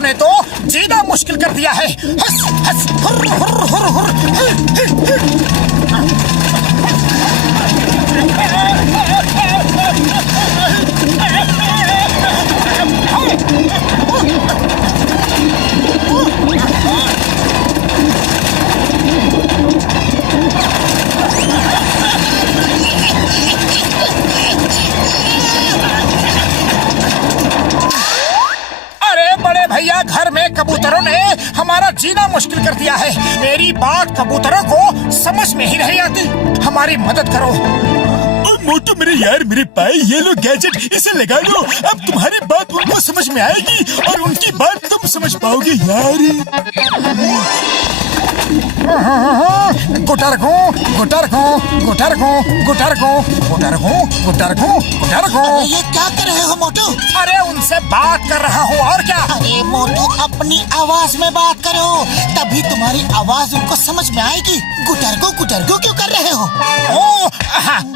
कबूतरों ने तो जीना मुश्किल कर दिया है। हस, हस, हुर, हुर, हुर, हुर। भैया घर में कबूतरों ने हमारा जीना मुश्किल कर दिया है। मेरी बात कबूतरों को समझ में ही नहीं आती। हमारी मदद करो। मोटू मेरे यार, मेरे पाए ये लो गैजेट, इसे लगा लो। अब तुम्हारी बात उनको समझ में आएगी और उनकी बात तुम समझ पाओगे यार। गुटरगू गुटरगू गुटरगू गुटरगू गुटरगू गुटरगू गुटरगू। ये क्या कर रहे हो मोटू? अरे उनसे बात कर रहा हूँ और क्या। अरे मोटू अपनी आवाज में बात करो, तभी तुम्हारी आवाज उनको समझ में आएगी। गुटरगू गुटरगू क्यों कर रहे हो? ओह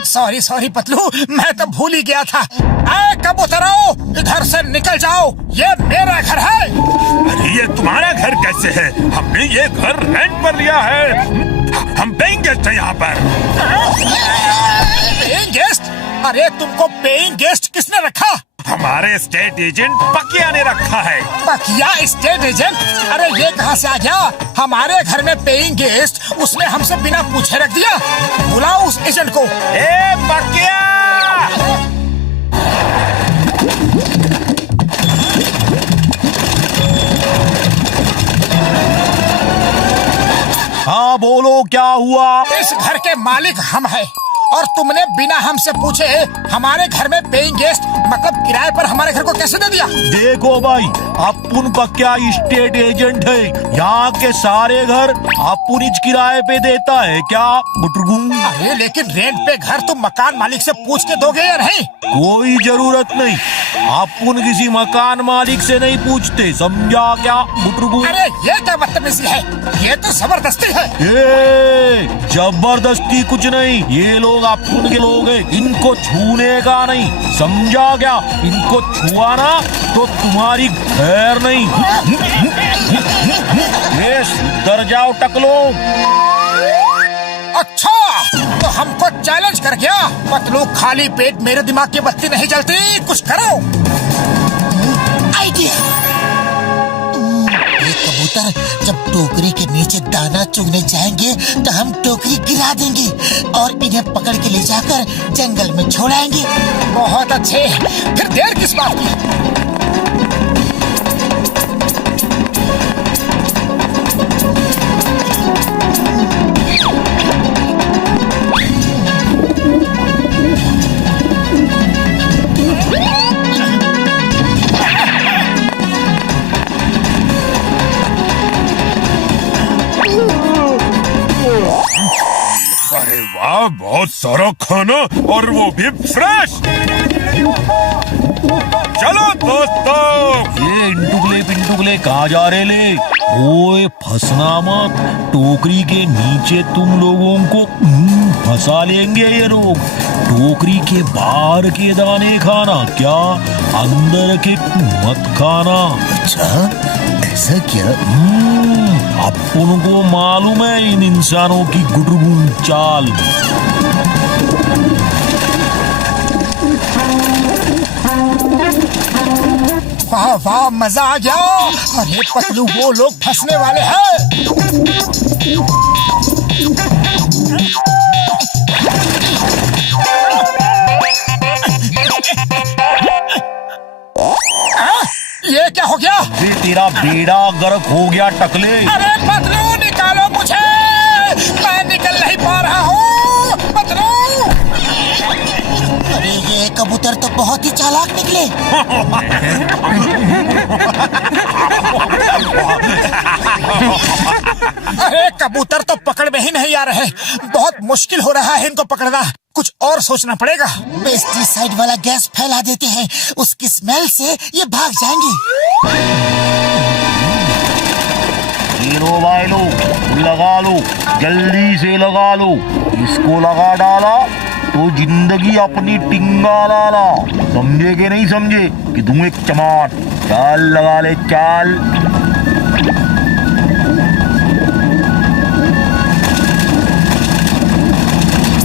सॉरी सॉरी पतलू, मैं तो भूल ही गया था। ऐ कबूतरों, इधर से निकल जाओ, ये मेरा घर है। अरे ये तुम्हारा घर कैसे है? हमने ये घर रेंट पर लिया है। हम पेइंग गेस्ट हैं यहाँ पर। Paying guest? अरे तुमको पेइंग गेस्ट किसने रखा? हमारे स्टेट एजेंट पकिया ने रखा है। पकिया स्टेट एजेंट? अरे ये कहाँ से आ गया? हमारे घर में पेइंग गेस्ट उसने हमसे बिना पूछे रख दिया। बुलाओ उस एजेंट को। ए पकिया! हाँ बोलो, क्या हुआ? इस घर के मालिक हम हैं और तुमने बिना हमसे पूछे हमारे घर में पेइंग गेस्ट मतलब किराए पर हमारे घर को कैसे दे दिया? देखो भाई, अपुन पक्का स्टेट एजेंट है। यहाँ के सारे घर अपुन किराए पे देता है क्या बुटरगू? अरे लेकिन रेंट पे घर तुम मकान मालिक से पूछ के दोगे या नहीं? कोई जरूरत नहीं, अपुन किसी मकान मालिक से नहीं पूछते, समझा क्या बुटरगू? अरे ये क्या बदतमीजी है? ये तो जबरदस्ती है। जबरदस्ती कुछ नहीं, ये लोग अपुन के लोग हैं, इनको छूने का नहीं, समझा क्या? इनको छुआना तो तुम्हारी खैर नहीं। ये सुधर जाओ टकलो। अच्छा तो हमको चैलेंज कर गया? पतलू खाली पेट मेरे दिमाग की बत्ती नहीं जलती, कुछ करो। आइडिया। ये कबूतर जब टोकरी के नीचे दाना चुगने जाएंगे तो हम टोकरी गिरा देंगे और इन्हें पकड़ के ले जाकर जंगल में छोड़ाएंगे। बहुत अच्छे, फिर देर किस बात की? अरे वाह, बहुत सारा खाना और वो भी फ्रेश। चलो दोस्तों। ये इंटुगले कहाँ जा रहे ले? ओए फंसना मत, टोकरी के नीचे तुम लोगों को फंसा लेंगे ये लोग। टोकरी के बाहर के दाने खाना, क्या अंदर के मत खाना। अच्छा ऐसा क्या? अपन को मालूम है इन इंसानों की गुटरगुन चाल। वाह वाह, मजा आ गया। अरे पतलू, वो लोग फंसने वाले हैं। ये क्या हो गया? ये तेरा बेड़ा गर्क हो गया टकले। अरे पतलू निकालो मुझे, मैं निकल नहीं पा रहा हूँ। पतलू! अरे ये कबूतर तो बहुत ही चालाक निकले। अरे कबूतर तो पकड़ में ही नहीं आ रहे, बहुत मुश्किल हो रहा है इनको पकड़ना। कुछ और सोचना पड़ेगा। पेस्टिसाइड वाला गैस फैला देते हैं, उसकी स्मेल से ये भाग जाएंगे। लो भाई लो, लगा लो, जल्दी से लगा लो। इसको लगा डाला तो जिंदगी अपनी टिंगा डाला। समझे कि नहीं समझे कि दूं एक चमाट। चाल लगा ले चाल।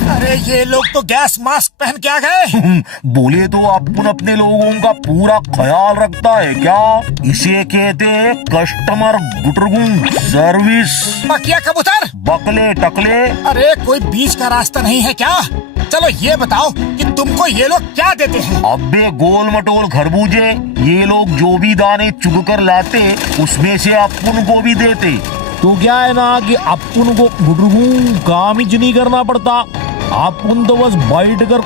अरे ये लोग तो गैस मास्क पहन के आ गए। बोले तो अपन अपने लोगों का पूरा ख्याल रखता है क्या? इसे कहते हैं कस्टमर गुटरगू सर्विस। पकिया कबूतर, बकले टकले। अरे कोई बीच का रास्ता नहीं है क्या? चलो ये बताओ कि तुमको ये लोग क्या देते हैं? अबे गोल मटोल खरबूजे, ये लोग जो भी दाने चुग कर लाते उसमें से अपन को भी देते। तो क्या है ना कि अपन को गुटरगू काम ही नहीं करना पड़ता। अपन तो बस बैठ कर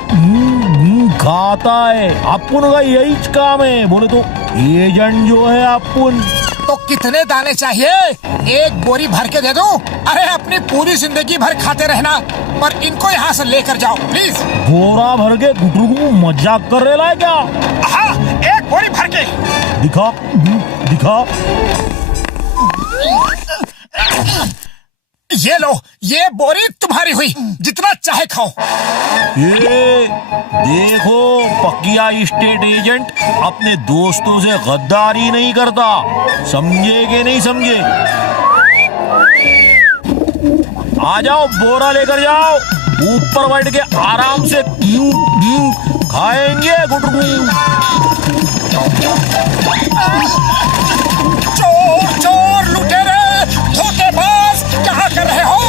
खाता है। अपन का यही काम है। बोले तो एजेंट जो है अपन। तो कितने दाने चाहिए? एक बोरी भर के दे दो। अरे अपनी पूरी जिंदगी भर खाते रहना, पर इनको यहाँ से लेकर जाओ प्लीज। बोरा भर के गुटरगू मजाक कर रहे है क्या? हाँ, एक बोरी भर के। दिखा दिखा। ये लो, ये बोरी तुम्हारी हुई, जितना चाहे खाओ। ये देखो, पकिया स्टेट एजेंट अपने दोस्तों से गद्दारी नहीं करता। समझे कि नहीं समझे? आ जाओ, बोरा लेकर जाओ। ऊपर बैठ के आराम से खाएंगे गुटरगू। चोर चोर लुटेरे धोखेबाज, क्या कर रहे हो?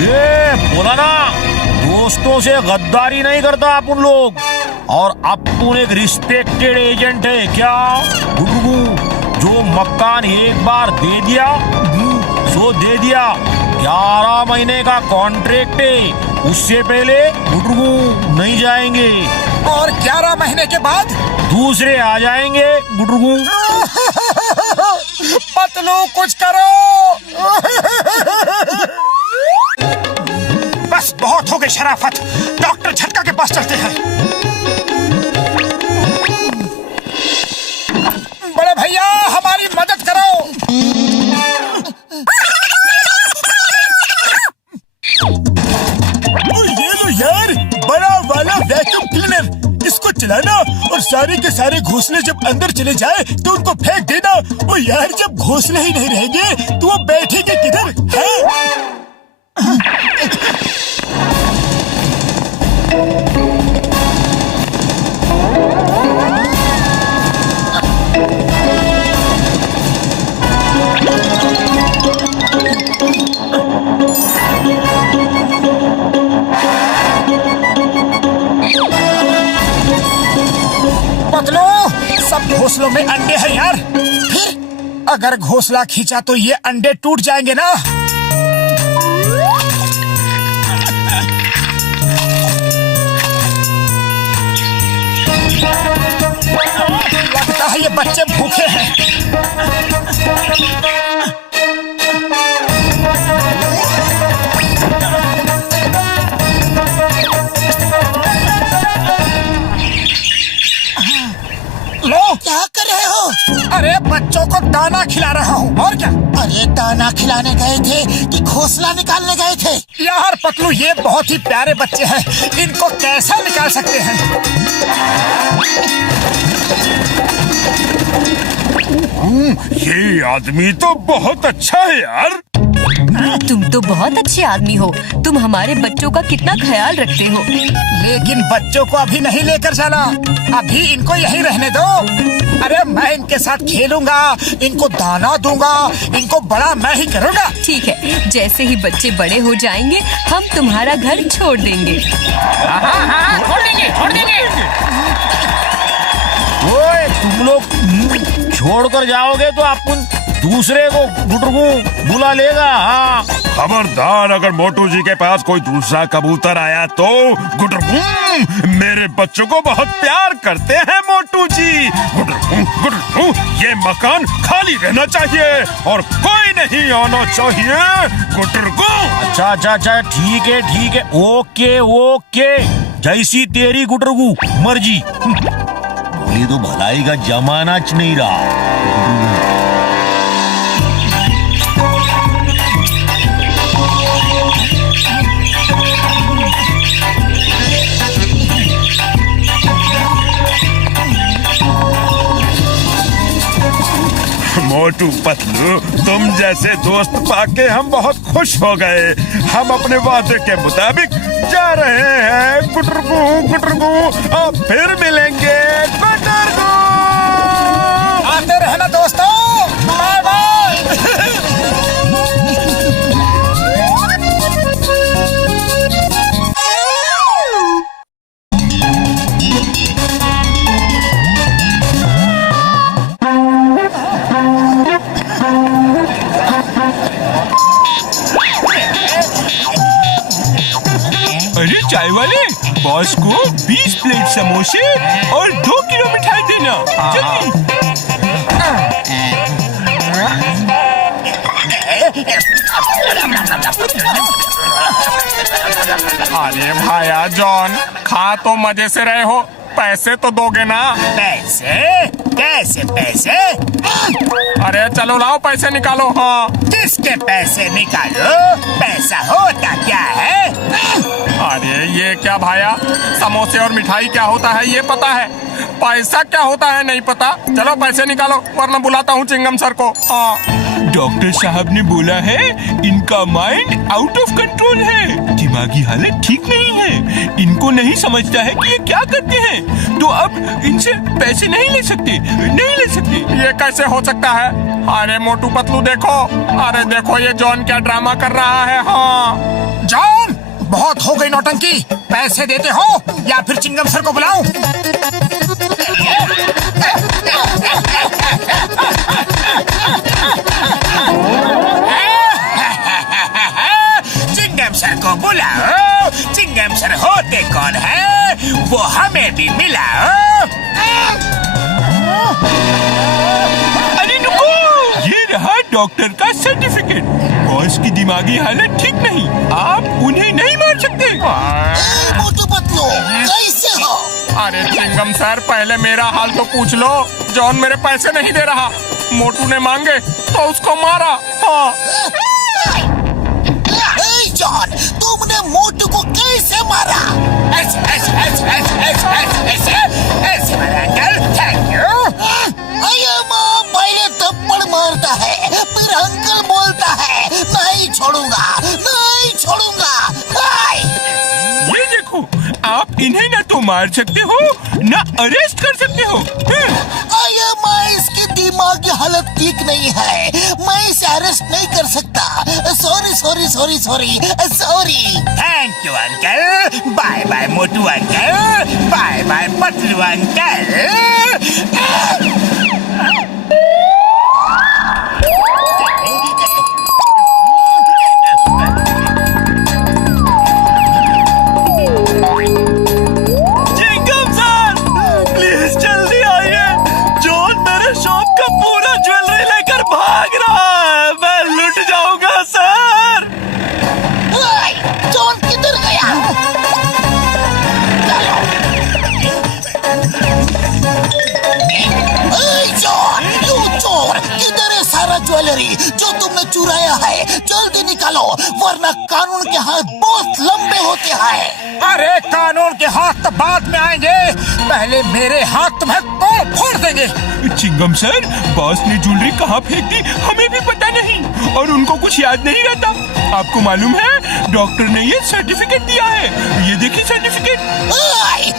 ये बोला ना, दोस्तों से गद्दारी नहीं करता अपन लोग। और अपन एक रिस्पेक्टेड एजेंट है क्या गुटरगू? जो मकान एक बार दे दिया सो दे दिया। 11 महीने का कॉन्ट्रैक्ट है, उससे पहले गुटरगू नहीं जाएंगे। और 11 महीने के बाद दूसरे आ जाएंगे गुटरगू। पतलू कुछ करो। बस बहुत हो गई शराफत। डॉक्टर झटका के पास चलते हैं। बड़े भैया, हमारी मदद करो। ये लो यार, बड़ा वाला वैक्यूम क्लीनर। इसको चलाना और सारे के सारे घोंसले जब अंदर चले जाए तो उनको फेंक देना। और यार, जब घोंसले ही नहीं रहेंगे तो वो बैठेंगे किधर है? पतलू, सब घोंसलों में अंडे हैं यार। फिर अगर घोंसला खींचा तो ये अंडे टूट जाएंगे ना। लगता है ये बच्चे भूखे हैं। लो, क्या कर रहे हो? अरे बच्चों को दाना खिला रहा हूँ, और क्या? अरे दाना खिलाने गए थे कि घोंसला निकालने गए थे? यार पतलू, ये बहुत ही प्यारे बच्चे हैं, इनको कैसा निकाल सकते हैं? ये आदमी तो बहुत अच्छा है यार। तुम तो बहुत अच्छे आदमी हो। तुम हमारे बच्चों का कितना ख्याल रखते हो। लेकिन बच्चों को अभी नहीं लेकर जाना, अभी इनको यहीं रहने दो। अरे मैं इनके साथ खेलूंगा, इनको दाना दूंगा, इनको बड़ा मैं ही करूंगा। ठीक है, जैसे ही बच्चे बड़े हो जाएंगे हम तुम्हारा घर छोड़ देंगे। छोड़ देंगे। ओए, तुम लोग छोड़कर जाओगे तो अपन दूसरे को गुटरगू बुला लेगा। हाँ, खबरदार, अगर मोटू जी के पास कोई दूसरा कबूतर आया तो गुटरगू, मेरे बच्चों को बहुत प्यार करते हैं मोटू जी। गुटरगू गुटरगू, ये मकान खाली रहना चाहिए और कोई नहीं आना चाहिए। गुटरगू। अच्छा अच्छा अच्छा, ठीक है, ओके ओके, जैसी तेरी गुटरगू मर्जी। बोले तो भलाई का जमाना च नहीं रहा। मोटू पतलू, तुम जैसे दोस्त पाके हम बहुत खुश हो गए। हम अपने वादे के मुताबिक जा रहे हैं गुटरगू। अब फिर मिलेंगे गुटरगू। आते रहना दोस्तों, बाय बाय। अरे चाय वाले, बॉस को 20 प्लेट समोसे और 2 किलो मिठाई देना जल्दी। अरे भाया जॉन, खा तो मजे से रहे हो, पैसे तो दोगे ना? पैसे? कैसे पैसे? अरे चलो लाओ पैसे निकालो। हाँ किसके पैसे निकालो? पैसा होता क्या है? अरे ये क्या भाया, समोसे और मिठाई क्या होता है ये पता है, पैसा क्या होता है नहीं पता। चलो पैसे निकालो वरना बुलाता हूँ चिंगम सर को। हाँ डॉक्टर साहब ने बोला है इनका माइंड आउट ऑफ कंट्रोल है, दिमागी हालत ठीक नहीं है, इनको नहीं समझता है कि ये क्या करते हैं, तो अब इनसे पैसे नहीं ले सकते। ये कैसे हो सकता है? अरे मोटू पतलू देखो, अरे देखो ये जॉन क्या ड्रामा कर रहा है। हाँ जॉन, बहुत हो गई नौटंकी। पैसे देते हो या फिर चिंगम सर को बुलाऊं? चिंगम सर को बुलाओ। चिंगम सर होते कौन है वो हमें भी मिलाओ। अरे रुको, ये रहा डॉक्टर का सर्टिफिकेट। बॉस की दिमागी हालत ठीक नहीं, आप उन्हें नहीं मार सकते। मोटू पतलू, कैसे हो? अरे चिंगम सर, पहले मेरा हाल तो पूछ लो। जॉन मेरे पैसे नहीं दे रहा, मोटू ने मांगे तो उसको मारा। हाँ जॉन, तुमने मोटू को कैसे मारा? ऐसे मारा अंकल। Thank you. अये माँ, पहले थप्पड़ मारता है फिर अंकल बोलता है। नहीं छोड़ूंगा। हाय। ये देखो, आप इन्हें ना तो मार सकते हो ना अरेस्ट कर सकते हो। अये माँ, इसकी दिमागी हालत ठीक नहीं है, मैं इसे अरेस्ट नहीं कर सकता। Sorry. Thank you uncle. Bye bye Motu uncle. Bye bye Patlu uncle. Chingam sir, please जल्दी आइए। जॉन मेरे शॉप का पूरा ज्वेलरी लेकर भाग रहा है, मैं लुट जाऊंगा सर। जॉन किधर गया? जॉन, यू चोर, किधर है सारा ज्वेलरी जो तुमने चुराया है? जल्दी निकालो वरना कानून के हाथ बहुत लंबे होते हैं। अरे कानून के हाथ तो बाद में आएंगे, पहले मेरे हाथ तुम्हें तोड़ फोड़ देंगे। चिंगम सर, बॉस ने ज्वेलरी कहाँ फेंक दी हमें भी पता नहीं, और उनको कुछ याद नहीं रहता। आपको मालूम है डॉक्टर ने ये सर्टिफिकेट दिया है, ये देखिए सर्टिफिकेट।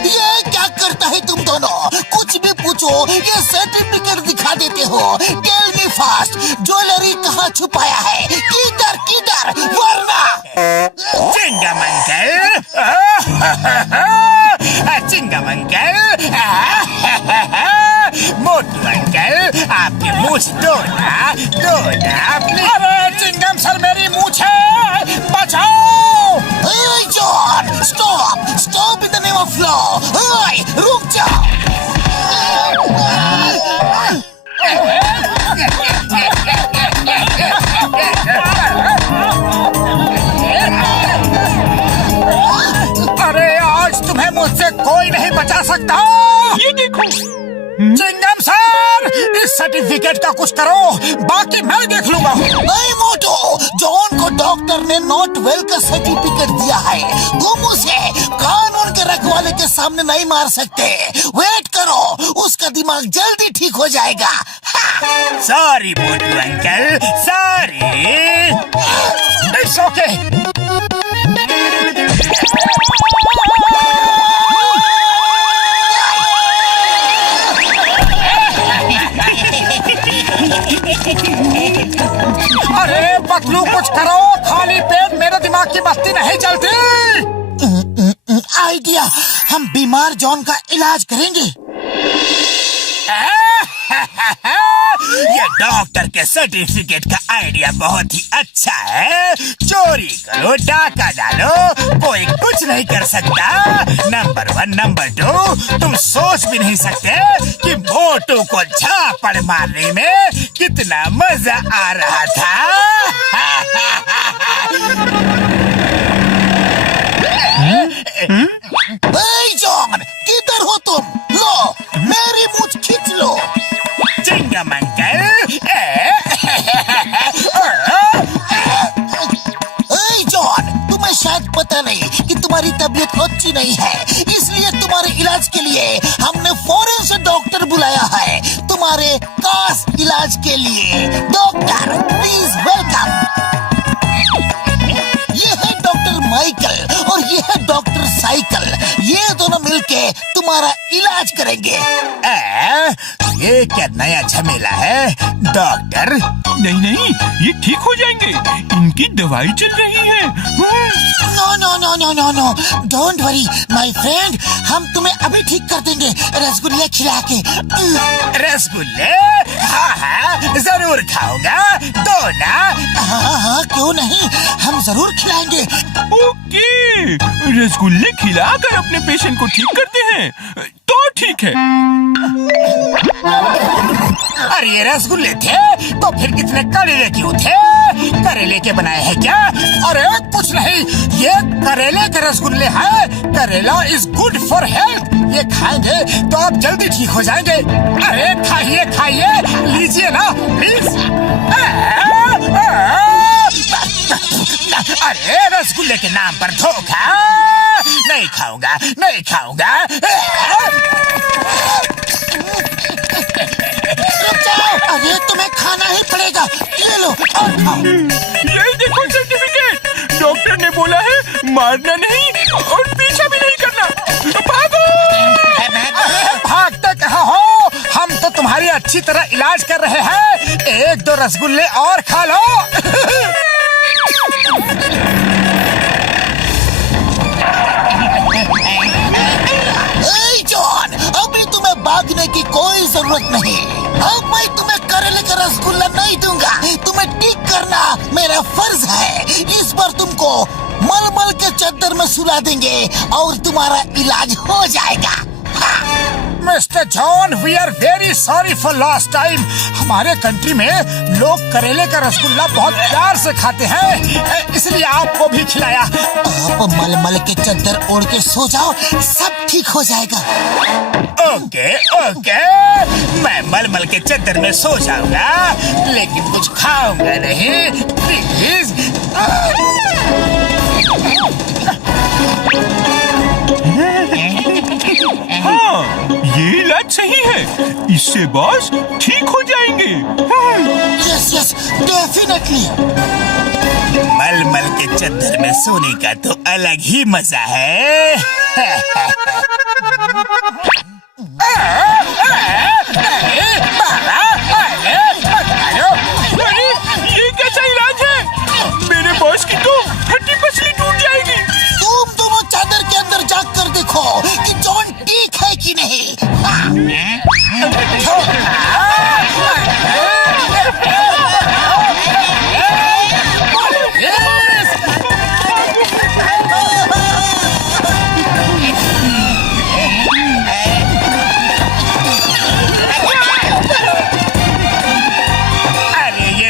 ये क्या करता है तुम दोनों? कुछ भी पूछो ये सर्टिफिकेट दिखा देते हो। टेल मी फास्ट, ज्वेलरी कहाँ छुपाया है? किधर वरना। चिंगम अंकल। चिंगम अंकल। मोटू अंकल, आपकी मूछ दो ना प्लीज। अरे चिंगम सर, मेरी मूछ है, बचाओ। John, stop in the name of law. रुक जाओ। अरे आज तुम्हें मुझसे कोई नहीं बचा सकता। ये देखो। चिंगम सर, इस सर्टिफिकेट का कुछ करो, बाकी मैं देख लूंगा। नहीं मोटू, जॉन को डॉक्टर ने नॉट वेल का सर्टिफिकेट दिया है। तुम उसे कानून के रखवाले के सामने नहीं मार सकते। वेट करो, उसका दिमाग जल्दी ठीक हो जाएगा। Sorry Motu uncle, sorry. It's okay. अरे पतलू कुछ करो, खाली पेट मेरे दिमाग की बत्ती नहीं चलती। आइडिया, हम बीमार जॉन का इलाज करेंगे। ये डॉक्टर के सर्टिफिकेट का आइडिया बहुत ही अच्छा है। चोरी करो, डाका डालो, कोई कुछ नहीं कर सकता। नंबर 1, नंबर 2, तुम सोच भी नहीं सकते कि मोटू को झापड़ मारने में कितना मजा आ रहा था। जॉन, किधर हो तुम? लो, मेरी मूंछ खींच लो। चिंगम अंकल। जॉन, तुम्हें शायद पता नहीं कि तुम्हारी तबीयत अच्छी नहीं है, इसलिए तुम्हारे इलाज के लिए हमने फौरन से डॉक्टर बुलाया है। तुम्हारे खास इलाज के लिए डॉक्टर, प्लीज वेलकम। ये है डॉक्टर माइकल और ये है डॉक्टर साइकिल। ये दोनों मिलके तुम्हारा इलाज करेंगे। ये क्या नया झमेला है डॉक्टर? नहीं नहीं, ये ठीक हो जाएंगे। इनकी दवाई चल रही है। No no no no no no, don't worry my friend, हम तुम्हें अभी ठीक कर देंगे रसगुल्ले खिला के। रसगुल्ले? हाँ हाँ, जरूर खाऊंगा। दो ना? हाँ हाँ, क्यों नहीं, हम जरूर खिलाएंगे। ओके, रसगुल्ले खिलाकर अपने पेशेंट को ठीक करते हैं तो ठीक है। अरे ये रसगुल्ले थे तो फिर कितने करेले क्यों थे? करेले के बनाए हैं क्या? अरे कुछ नहीं, ये करेले के रसगुल्ले हैं। करेला इज गुड फॉर हेल्थ। ये खाएंगे तो आप जल्दी ठीक हो जाएंगे। अरे खाइए खाइए, लीजिए ना प्लीज। अरे रसगुल्ले के नाम पर धोखा। नहीं खाऊंगा, नहीं खाऊंगा। अरे तुम्हें खाना ही पड़ेगा, ये लो और खाओ। ये देखो सर्टिफिकेट, डॉक्टर ने बोला है मारना नहीं और पीछा भी नहीं करना। भागो! भागते कहाँ हो? हम तो तुम्हारी अच्छी तरह इलाज कर रहे हैं। 1-2 रसगुल्ले और खा लो। जॉन, अभी तुम्हें भागने की कोई जरूरत नहीं। अब मैं तुम्हें करेले का रसगुल्ला नहीं दूंगा। तुम्हें ठीक करना मेरा फर्ज है। इस बार तुमको मलमल के चद्दर में सुला देंगे और तुम्हारा इलाज हो जाएगा। Mister John, we are very sorry for last time. हमारे कंट्री में लोग करेले का रसगुल्ला बहुत प्यार से खाते हैं, इसलिए आपको भी खिलाया। आप मलमल के चद्दर ओढ़ के सो जाओ, सब ठीक हो जाएगा। ओके ओके, मैं मलमल के चद्दर में सो जाऊंगा, लेकिन कुछ खाऊंगा नहीं, प्लीज। हाँ, ये इलाज सही है। इससे बॉस ठीक हो जाएंगे। Yes yes, definitely. मलमल के चद्दर में सोने का तो अलग ही मजा है। अरे, ये कैसा इलाज है? मेरे बॉस की तो हड्डी पसली टूट जाएगी। तुम दोनों चादर के अंदर जाग कर देखो कि जॉन ठीक है कि नहीं।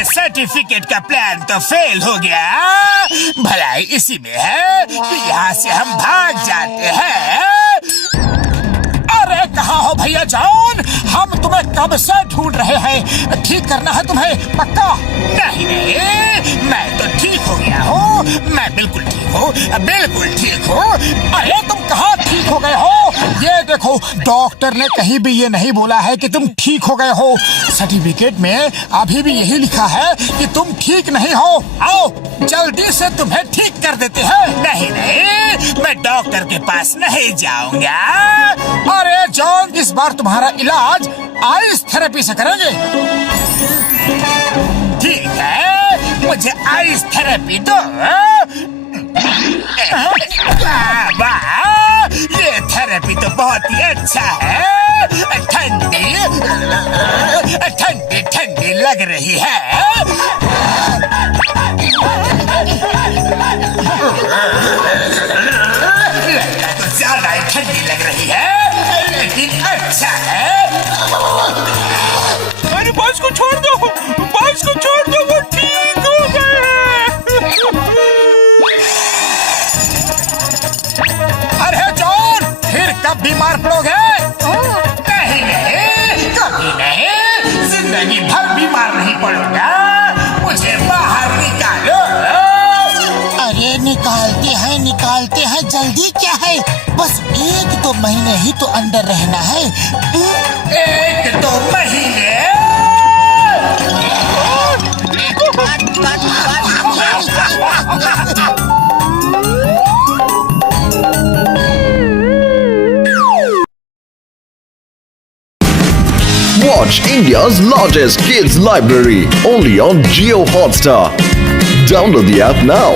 सर्टिफिकेट का प्लान तो फेल हो गया। भलाई इसी में है कि यहाँ से हम भाग जाते हैं। अरे कहाँ हो भैया जॉन? हम तुम्हें कब से ढूंढ रहे हैं। ठीक करना है तुम्हें पक्का। नहीं नहीं, मैं तो ठीक हो गया हूँ। मैं बिल्कुल ठीक हूँ, बिल्कुल ठीक हूँ। अरे तुम कहाँ ठीक हो गए हो? ये देखो, डॉक्टर ने कहीं भी ये नहीं बोला है कि तुम ठीक हो गए हो। सर्टिफिकेट में अभी भी यही लिखा है कि तुम ठीक नहीं हो। आओ जल्दी से तुम्हें ठीक कर देते हैं। नहीं नहीं, मैं डॉक्टर के पास नहीं जाऊंगा। अरे जॉन, इस बार तुम्हारा इलाज आइस थेरेपी से करेंगे। ठीक है, मुझे आइस थेरेपी दो। वाह, ये थेरेपी तो बहुत ही अच्छा है। ठंडी ठंडी ठंडी लग रही है। तो ज्यादा ही ठंडी लग रही है, लेकिन अच्छा है। अरे बॉस को छोड़ दो, बॉस को छोड़ दो, वो ठीक हो गए। अरे जॉन, फिर कब बीमार पड़ोगे? नहीं नहीं, कभी नहीं, जिंदगी भर बीमार नहीं पड़ूंगा। मुझे बाहर निकालो। अरे निकालते हैं, जल्दी क्या है? बस 1-2 महीने ही तो अंदर रहना है। 1-2 महीने? Watch India's largest kids library only on Jio Hotstar. Download the app now.